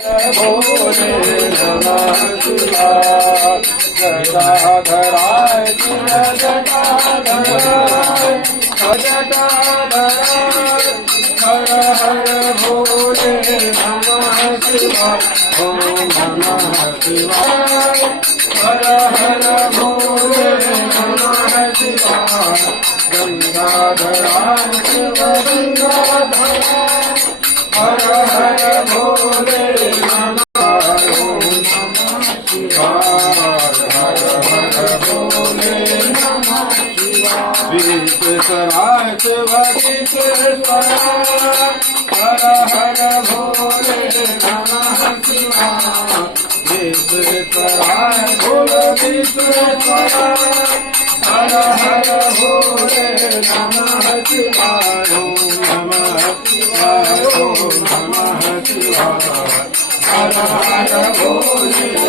भोले नमः शिवाय। जटाधराय शिव जटाधराय जटाधराय हर हर भोले नमः शिवाय। ओम नमः शिवाय हर हर भोले नमः शिवाय। गंगाधराय शिव गंगाधराय हर हर भोले नमः शिवाय। हर हर भोले नमः शिवाय। विश्वेश्वराय शिव विश्वेश्वराय हर हर भोले नमः शिवाय। विश्वेश्वराय भोल विश्वेश्वराय हर हर भोले नमः शिवाय। ओम नमः शिवाय ओम नमः शिवाय। हर हर भोले